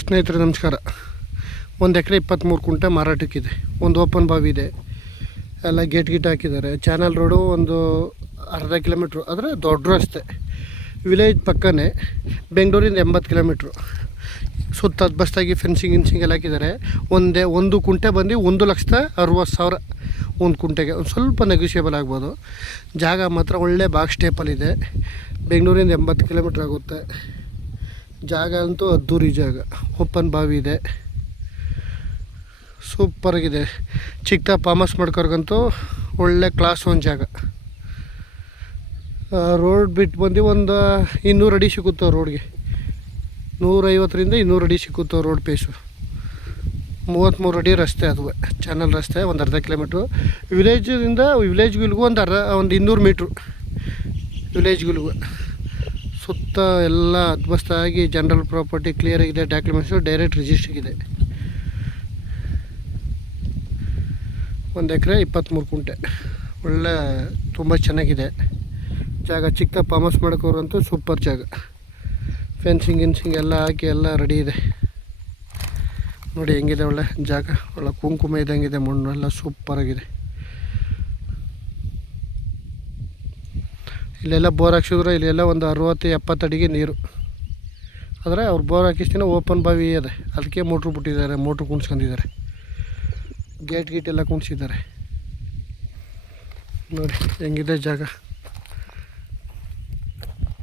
ಸ್ನೇಹಿತರೆ ನಮಸ್ಕಾರ. 1 ಎಕರೆ 23 ಕುಂಟೆ ಮಾರಾಟಕ್ಕಿದೆ. ಒಂದು ಓಪನ್ ಬಾವಿ ಇದೆ, ಎಲ್ಲ ಗೇಟ್ ಹಾಕಿದ್ದಾರೆ. ಚಾನಲ್ ರೋಡು ಒಂದು ಅರ್ಧ ಕಿಲೋಮೀಟ್ರು, ಆದರೆ ದೊಡ್ಡ ರಸ್ತೆ. ವಿಲೇಜ್ ಪಕ್ಕನೇ, ಬೆಂಗಳೂರಿಂದ 80 ಕಿಲೋಮೀಟ್ರು. ಸುತ್ತ ಬಸ್ತಾಗಿ ಫೆನ್ಸಿಂಗ್ ಎಲ್ಲ ಹಾಕಿದ್ದಾರೆ. ಒಂದು ಕುಂಟೆ ಬಂದು 1,60,000 ಒಂದು ಕುಂಟೆಗೆ. ಒಂದು ಸ್ವಲ್ಪ ನೆಗೋಷಿಯೇಬಲ್ ಆಗ್ಬೋದು. ಜಾಗ ಮಾತ್ರ ಒಳ್ಳೆ ಬಾಕ್ಸ್ ಟೇಪಲ್ಲಿದೆ. ಬೆಂಗಳೂರಿಂದ 80 ಕಿಲೋಮೀಟ್ರ್ ಆಗುತ್ತೆ. ಜಾಗ ಅಂತೂ ಅದ್ದೂರಿ ಜಾಗ. ಓಪನ್ ಬಾವಿ ಇದೆ, ಸೂಪರಾಗಿದೆ. ಚಿಕ್ಕದಾಗಿ ಫಾರ್ಮಸ್ ಮಾಡ್ಕೋರ್ಗಂತೂ ಒಳ್ಳೆ ಕ್ಲಾಸ್ ಒಂದು ಜಾಗ. ರೋಡ್ ಬಿಟ್ಟು ಬಂದು ಒಂದು 200 ಅಡಿ ಸಿಕ್ಕುತ್ತವೆ. ರೋಡ್ಗೆ 150ರಿಂದ 200 ಅಡಿ ಸಿಕ್ಕುತ್ತವೆ ರೋಡ್ ಪೇಸು. 33 ಅಡಿ ರಸ್ತೆ, ಅದು ಚಾನಲ್ ರಸ್ತೆ. ಒಂದು ಅರ್ಧ ಕಿಲೋಮೀಟ್ರು. ವಿಲೇಜ್ಗಳಿಗೂ ಒಂದು 200 ಮೀಟ್ರು. ವಿಲೇಜ್ಗಳಿಗೂ ಸುತ್ತ ಎಲ್ಲ ಅದ್ಭುತವಾಗಿ ಜನರಲ್ ಪ್ರಾಪರ್ಟಿ ಕ್ಲಿಯರ್ ಆಗಿದೆ. ಡಾಕ್ಯುಮೆಂಟ್ಸು ಡೈರೆಕ್ಟ್ ರಿಜಿಸ್ಟ್ರಿಗೆ. 1 ಎಕರೆ 23 ಕುಂಟೆ. ಒಳ್ಳೆ ತುಂಬ ಚೆನ್ನಾಗಿದೆ ಜಾಗ. ಚಿಕ್ಕ ಫಾರ್ಮಸ್ ಮಾಡೋಕ್ಕವ್ರಂತೂ ಸೂಪರ್ ಜಾಗ. ಫೆನ್ಸಿಂಗ್ ಎಲ್ಲ ಹಾಕಿ ಎಲ್ಲ ರೆಡಿ ಇದೆ. ನೋಡಿ ಹೆಂಗಿದೆ ಒಳ್ಳೆ ಜಾಗ. ಒಳ್ಳೆ ಕುಂಕುಮ ಇದ್ದಂಗಿದೆ. ಮಣ್ಣು ಎಲ್ಲ ಸೂಪರಾಗಿದೆ. ಇಲ್ಲೆಲ್ಲ ಬೋರ್ ಹಾಕ್ಸಿದ್ರು. ಇಲ್ಲೆಲ್ಲ ಒಂದು 60-70 ಅಡಿಗೆ ನೀರು. ಆದರೆ ಅವ್ರು ಬೋರ್ ಹಾಕಿಸ್ತಿನ ಓಪನ್ ಬಾವಿ ಇದೆ, ಅದಕ್ಕೆ ಮೋಟ್ರ್ ಬಿಟ್ಟಿದ್ದಾರೆ. ಮೋಟ್ರ್ ಕುಣಿಸ್ಕೊಂಡಿದ್ದಾರೆ. ಗೇಟ್ ಎಲ್ಲ ಕುಣಿಸಿದ್ದಾರೆ. ನೋಡಿ ಹೆಂಗಿದೆ ಜಾಗ.